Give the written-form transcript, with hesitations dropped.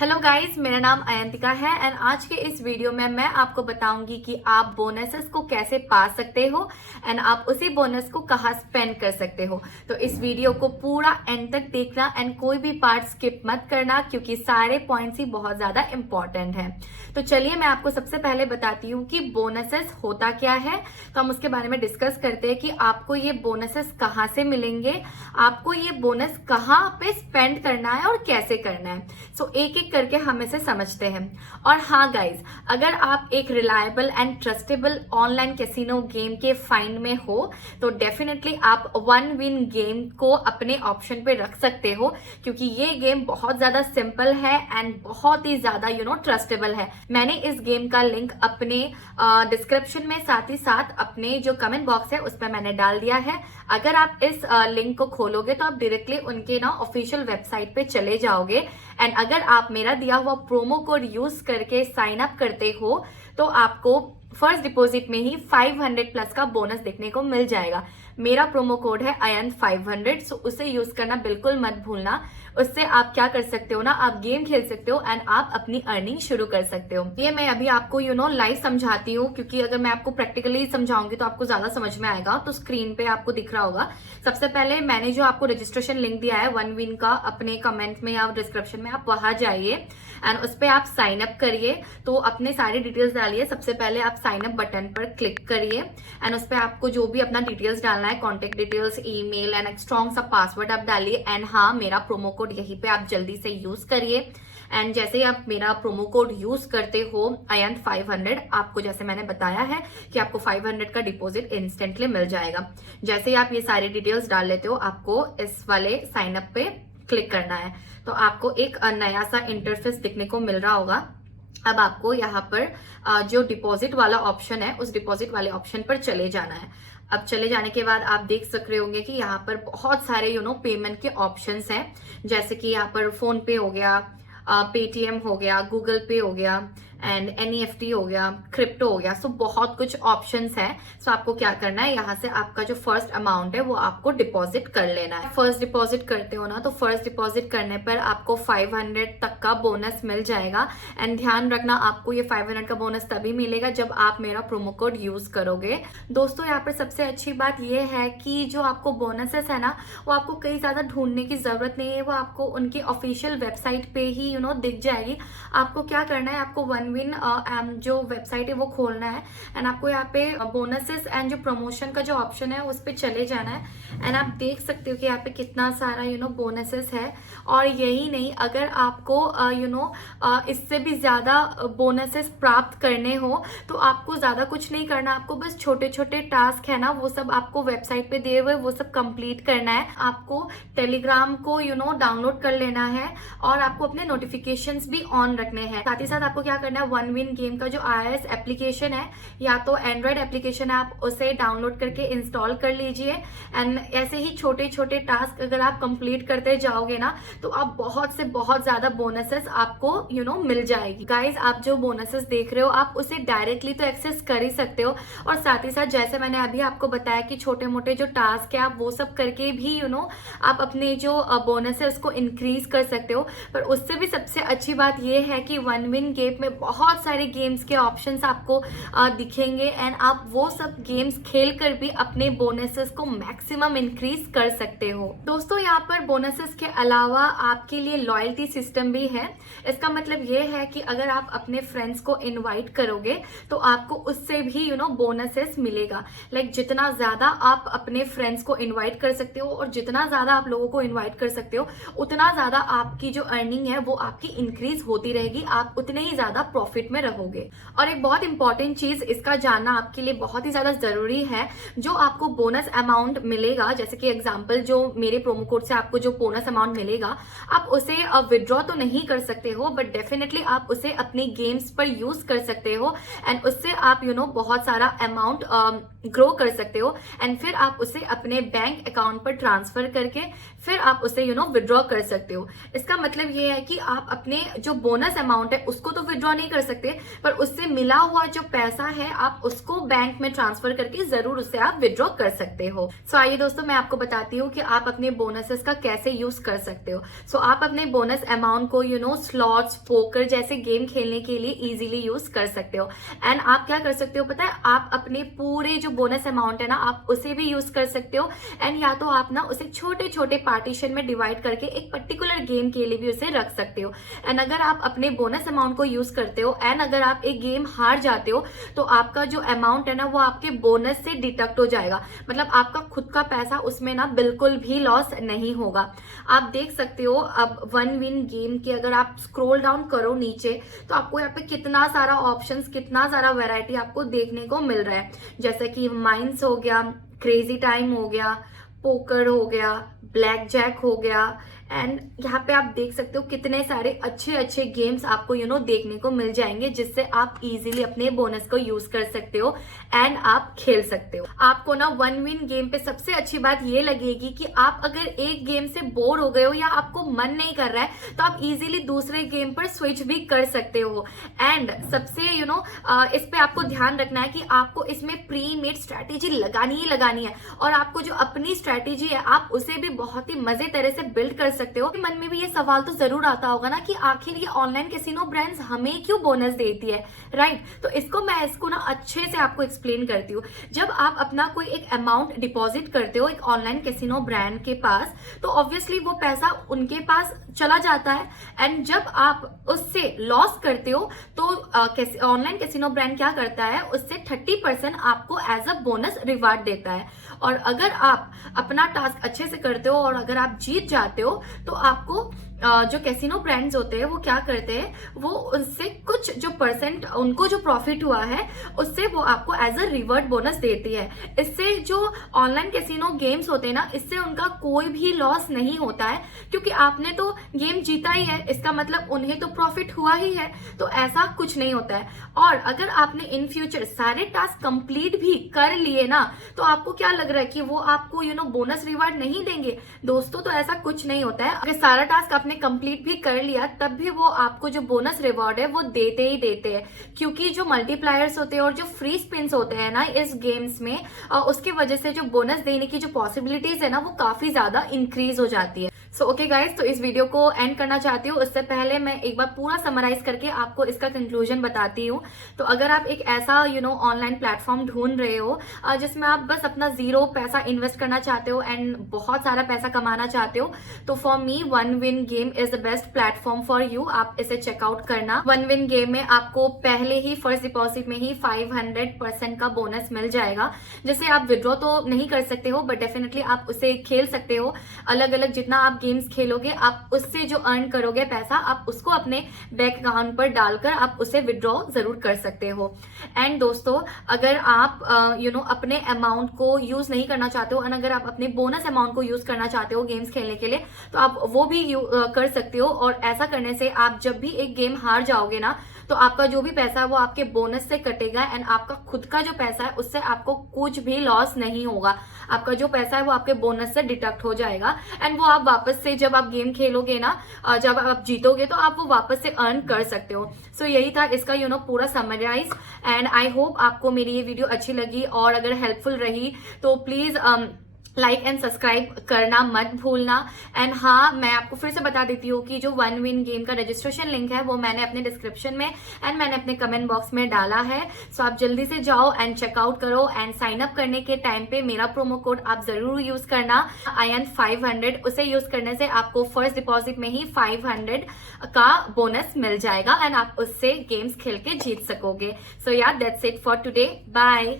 Hello guys, मेरा नाम अयंतिका है एंड आज के इस वीडियो में मैं आपको बताऊंगी कि आप बोनसेस को कैसे पा सकते हो एंड आप उसी बोनस को कहाँ स्पेंड कर सकते हो। तो इस वीडियो को पूरा एंड तक देखना एंड कोई भी पार्ट स्किप मत करना क्योंकि सारे पॉइंट्स ही बहुत ज्यादा इंपॉर्टेंट हैं। तो चलिए मैं आपको सबसे पहले बताती हूँ कि बोनसेस होता क्या है। तो हम उसके बारे में डिस्कस करते हैं कि आपको ये बोनसेस कहाँ से मिलेंगे, आपको ये बोनस कहाँ पे स्पेंड करना है और कैसे करना है। सो एक एक करके हम इसे समझते हैं। और हाँ गाइज, अगर आप एक reliable and trustable online casino game के फाइंड में हो तो डेफिनेटली आप वन विन गेम को अपने ऑप्शन पे रख सकते हो क्योंकि ये गेम बहुत ज्यादा सिंपल है एंड बहुत ही ज्यादा ट्रस्टेबल है। मैंने इस गेम का लिंक अपने डिस्क्रिप्शन में साथ ही साथ अपने जो कमेंट बॉक्स है उस पर मैंने डाल दिया है। अगर आप इस लिंक को खोलोगे तो आप डायरेक्टली उनके ऑफिशियल वेबसाइट पे चले जाओगे एंड अगर आप मेरा दिया हुआ प्रोमो कोड यूज करके साइन अप करते हो तो आपको फर्स्ट डिपॉजिट में ही 500 प्लस का बोनस देखने को मिल जाएगा। मेरा प्रोमो कोड है AYAN500, सो उसे यूज करना बिल्कुल मत भूलना। उससे आप क्या कर सकते हो ना, आप गेम खेल सकते हो एंड आप अपनी अर्निंग शुरू कर सकते हो। ये मैं अभी आपको लाइव समझाती हूँ क्योंकि अगर मैं आपको प्रैक्टिकली समझाऊंगी तो आपको ज्यादा समझ में आएगा। तो स्क्रीन पे आपको दिख रहा होगा। सबसे पहले मैंने जो आपको रजिस्ट्रेशन लिंक दिया है वन विन का, अपने कमेंट में या डिस्क्रिप्शन में आप वहां जाइए एंड उस पर आप साइन अप करिए। तो अपने सारे डिटेल्स डालिए। सबसे पहले आप साइन अप बटन पर क्लिक करिए एंड उस पर आपको जो भी अपना डिटेल्स डालना है, कॉन्टेक्ट डिटेल्स, ईमेल एंड एक स्ट्रॉन्ग सा पासवर्ड आप डालिए एंड हाँ, मेरा प्रोमो कोड यहीं पे आप जल्दी से यूज करिए। एंड जैसे ही आप मेरा प्रोमो कोड यूज करते हो AYAN500, आपको जैसे मैंने बताया है कि आपको 500 का डिपॉजिट इंस्टेंटली मिल जाएगा। जैसे ही आप ये सारी डिटेल्स डाल लेते हो आपको इस वाले साइन अप पे क्लिक करना है। तो आपको एक नया सा इंटरफेस दिखने को मिल रहा होगा। अब आपको यहाँ पर जो डिपॉजिट वाला ऑप्शन है उस डिपॉजिट वाले ऑप्शन पर चले जाना है। अब चले जाने के बाद आप देख सक रहे होंगे कि यहाँ पर बहुत सारे पेमेंट के ऑप्शंस हैं। जैसे कि यहाँ पर फोन पे हो गया, पेटीएम हो गया, गूगल पे हो गया एंड NEFT हो गया, क्रिप्टो हो गया। सो बहुत कुछ ऑप्शंस है। सो आपको क्या करना है, यहाँ से आपका जो फर्स्ट अमाउंट है वो आपको डिपॉजिट कर लेना है। फर्स्ट डिपॉजिट करते हो ना तो फर्स्ट डिपॉजिट करने पर आपको 500 तक का बोनस मिल जाएगा। एंड ध्यान रखना, आपको ये 500 का बोनस तभी मिलेगा जब आप मेरा प्रोमो कोड यूज करोगे। दोस्तों, यहाँ पर सबसे अच्छी बात ये है कि जो आपको बोनसेस है ना वो आपको कहीं ज्यादा ढूंढने की जरूरत नहीं है। वो आपको उनकी ऑफिशियल वेबसाइट पे ही दिख जाएगी। आपको क्या करना है, आपको वन विन जो वेबसाइट है वो खोलना है एंड आपको यहाँ पे बोनसेस एंड जो प्रमोशन का जो ऑप्शन है उस पर चले जाना है एंड आप देख सकते हो कि यहाँ पे कितना सारा बोनसेस है। और यही नहीं, अगर आपको इससे भी ज्यादा बोनसेस प्राप्त करने हो तो आपको ज्यादा कुछ नहीं करना। आपको बस छोटे छोटे टास्क है ना वो सब आपको वेबसाइट पे दिए हुए वो सब कंप्लीट करना है। आपको टेलीग्राम को डाउनलोड कर लेना है और आपको अपने नोटिफिकेशंस भी ऑन रखने हैं। साथ ही साथ आपको क्या करना है, वन विन गेम का जो iOS एप्लीकेशन है या तो एंड्रॉइड एप्लीकेशन है, आप उसे डाउनलोड करके इंस्टॉल कर लीजिए। एंड ऐसे ही छोटे छोटे टास्क अगर आप कंप्लीट करते जाओगे ना तो आप बहुत से बहुत ज्यादा बोनसेस आपको मिल जाएगी। गाइज, आप जो बोनसेस देख रहे हो आप उसे डायरेक्टली तो एक्सेस कर ही सकते हो और साथ ही साथ जैसे मैंने अभी आपको बताया कि छोटे मोटे जो टास्क है आप वो सब करके भी आप अपने जो बोनस है उसको इंक्रीज कर सकते हो। पर उससे भी सबसे अच्छी बात ये है कि वन विन गेम में बहुत सारे गेम्स के ऑप्शंस आपको दिखेंगे एंड आप वो सब गेम्स खेलकर भी अपने बोनसेस को मैक्सिमम इंक्रीज कर सकते हो। दोस्तों, यहाँ पर बोनसेस के अलावा आपके लिए लॉयल्टी सिस्टम भी है। इसका मतलब ये है कि अगर आप अपने फ्रेंड्स को इनवाइट करोगे तो आपको उससे भी बोनसेस मिलेगा। लाइक जितना ज्यादा आप अपने फ्रेंड्स को इनवाइट कर सकते हो और जितना ज्यादा आप लोगों को इनवाइट कर सकते हो उतना ज्यादा आपकी जो अर्निंग है वो आपकी इंक्रीज होती रहेगी, आप उतने ही ज्यादा प्रॉफिट में रहोगे। और एक बहुत इंपॉर्टेंट चीज इसका जानना आपके लिए बहुत ही ज्यादा जरूरी है, जो आपको बोनस अमाउंट मिलेगा, जैसे कि एग्जांपल जो मेरे प्रोमो कोड से आपको जो बोनस अमाउंट मिलेगा आप उसे विड्रॉ तो नहीं कर सकते हो बट डेफिनेटली आप उसे अपनी गेम्स पर यूज कर सकते हो एंड उससे आप बहुत सारा अमाउंट ग्रो कर सकते हो एंड फिर आप उसे अपने बैंक अकाउंट पर ट्रांसफर करके फिर आप उसे विड्रॉ कर सकते हो। इसका मतलब ये है कि आप अपने जो बोनस अमाउंट है उसको तो विड्रॉ नहीं कर सकते, पर उससे मिला हुआ जो पैसा है आप उसको बैंक में ट्रांसफर करके जरूर उससे आप विड्रॉ कर सकते हो। सो आइए दोस्तों, मैं आपको बताती हूँ कि आप अपने बोनसेस का कैसे यूज कर सकते हो। सो आप अपने बोनस अमाउंट को स्लॉट्स, पोकर जैसे गेम खेलने के लिए इजीली यूज कर सकते हो। एंड आप क्या कर सकते हो पता है, आप अपने पूरे जो बोनस अमाउंट है ना, आप उसे भी यूज कर सकते हो। एंड या तो आप ना उसे छोटे छोटे पार्टीशन में डिवाइड करके एक पर्टिकुलर गेम के लिए भी उसे रख सकते हो। एंड अगर आप अपने बोनस अमाउंट को यूज करते हो एंड अगर आप एक गेम हार जाते हो तो आपका जो अमाउंट है ना वो आपके बोनस से डिडक्ट हो जाएगा। मतलब आपका खुद का पैसा उसमें ना बिल्कुल भी लॉस नहीं होगा। आप देख सकते हो अब वन विन गेम के अगर आप स्क्रॉल डाउन करो नीचे तो आपको यहाँ पे कितना सारा ऑप्शंस, कितना सारा वैरायटी आपको देखने को मिल रहा है। जैसे कि माइंस हो गया, क्रेजी टाइम हो गया, पोकर हो गया, ब्लैक जैक हो गया। एंड यहाँ पे आप देख सकते हो कितने सारे अच्छे अच्छे गेम्स आपको देखने को मिल जाएंगे, जिससे आप इजीली अपने बोनस को यूज कर सकते हो एंड आप खेल सकते हो। आपको ना वन विन गेम पे सबसे अच्छी बात ये लगेगी कि आप अगर एक गेम से बोर हो गए हो या आपको मन नहीं कर रहा है तो आप इजीली दूसरे गेम पर स्विच भी कर सकते हो। एंड सबसे इस पे आपको ध्यान रखना है कि आपको इसमें प्री मेड स्ट्रैटेजी लगानी ही लगानी है, और आपको जो अपनी स्ट्रैटेजी है आप उसे भी बहुत ही मजे तरह से बिल्ड कर सकते हो। मन में भी ये सवाल तो जरूर आता होगा ना कि आखिर ये ऑनलाइन कैसीनो ब्रांड्स हमें क्यों बोनस देती है, राइट? तो इसको ना अच्छे से आपको एक्सप्लेन करती हूँ। जब आप अपना कोई एक अमाउंट डिपॉजिट करते हो एक ऑनलाइन कैसीनो ब्रांड के पास, तो ऑब्वियसली वो पैसा उनके पास चला जाता है। एंड जब आप उससे लॉस करते हो तो ऑनलाइन कैसीनो ब्रांड क्या करता है, उससे 30% आपको एज अ बोनस रिवार्ड देता है। और अगर आप अपना टास्क अच्छे से करते हो और अगर आप जीत जाते हो तो आपको जो कैसीनो ब्रांड्स होते हैं वो क्या करते हैं, वो उससे कुछ जो परसेंट उनको जो प्रॉफिट हुआ है उससे वो आपको एज अ रिवॉर्ड बोनस देती है। इससे जो ऑनलाइन कैसीनो गेम्स होते हैं ना, इससे उनका कोई भी लॉस नहीं होता है, क्योंकि आपने तो गेम जीता ही है, इसका मतलब उन्हें तो प्रॉफिट हुआ ही है। तो ऐसा कुछ नहीं होता है। और अगर आपने इन फ्यूचर सारे टास्क कंप्लीट भी कर लिए ना, तो आपको क्या लग रहा है कि वो आपको बोनस रिवार्ड नहीं देंगे? दोस्तों, तो ऐसा कुछ नहीं होता है। अगर सारा टास्क आपने कंप्लीट भी कर लिया तब भी वो आपको जो बोनस रिवॉर्ड है वो देते ही देते हैं, क्योंकि जो मल्टीप्लायर्स होते हैं और जो फ्री स्पिन्स होते हैं ना इस गेम्स में, उसकी वजह से जो बोनस देने की जो पॉसिबिलिटीज है ना वो काफी ज्यादा इंक्रीज हो जाती है। सो ओके गाइज, तो इस वीडियो को एंड करना चाहती हूँ। उससे पहले मैं एक बार पूरा समराइज करके आपको इसका कंक्लूजन बताती हूँ। तो अगर आप एक ऐसा ऑनलाइन प्लेटफॉर्म ढूंढ रहे हो जिसमें आप बस अपना जीरो पैसा इन्वेस्ट करना चाहते हो एंड बहुत सारा पैसा कमाना चाहते हो, तो for me one win game is the best platform for you. आप इसे चेकआउट करना। वन विन गेम में आपको पहले ही फर्स्ट डिपॉजिट में ही 500% का बोनस मिल जाएगा, जिसे आप विड्रॉ तो नहीं कर सकते हो, बट डेफिनेटली आप उसे खेल सकते हो। अलग अलग जितना आप गेम्स खेलोगे आप उससे जो अर्न करोगे पैसा, आप उसको अपने बैंक अकाउंट पर डालकर आप उसे विड्रॉ जरूर कर सकते हो। एंड दोस्तों, अगर आप अपने अमाउंट को यूज नहीं करना चाहते हो और अगर आप अपने बोनस अमाउंट को यूज करना चाहते हो गेम्स खेलने के लिए, तो आप वो भी कर सकते हो। और ऐसा करने से आप जब भी एक गेम हार जाओगे ना, तो आपका जो भी पैसा है वो आपके बोनस से कटेगा एंड आपका खुद का जो पैसा है उससे आपको कुछ भी लॉस नहीं होगा। आपका जो पैसा है वो आपके बोनस से डिडक्ट हो जाएगा एंड वो आप वापस से जब आप गेम खेलोगे ना, जब आप जीतोगे तो आप वो वापस से अर्न कर सकते हो। सो यही था इसका पूरा समराइज। एंड आई होप आपको मेरी ये वीडियो अच्छी लगी, और अगर हेल्पफुल रही तो प्लीज लाइक एंड सब्सक्राइब करना मत भूलना। एंड हाँ, मैं आपको फिर से बता देती हूँ कि जो वन विन गेम का रजिस्ट्रेशन लिंक है वो मैंने अपने डिस्क्रिप्शन में एंड मैंने अपने कमेंट बॉक्स में डाला है। सो आप जल्दी से जाओ एंड चेकआउट करो एंड साइन अप करने के टाइम पे मेरा प्रोमो कोड आप जरूर यूज करना, IN500। उसे यूज करने से आपको फर्स्ट डिपॉजिट में ही 500 का बोनस मिल जाएगा एंड आप उससे गेम्स खेल के जीत सकोगे। सो यार, that's it for today. Bye.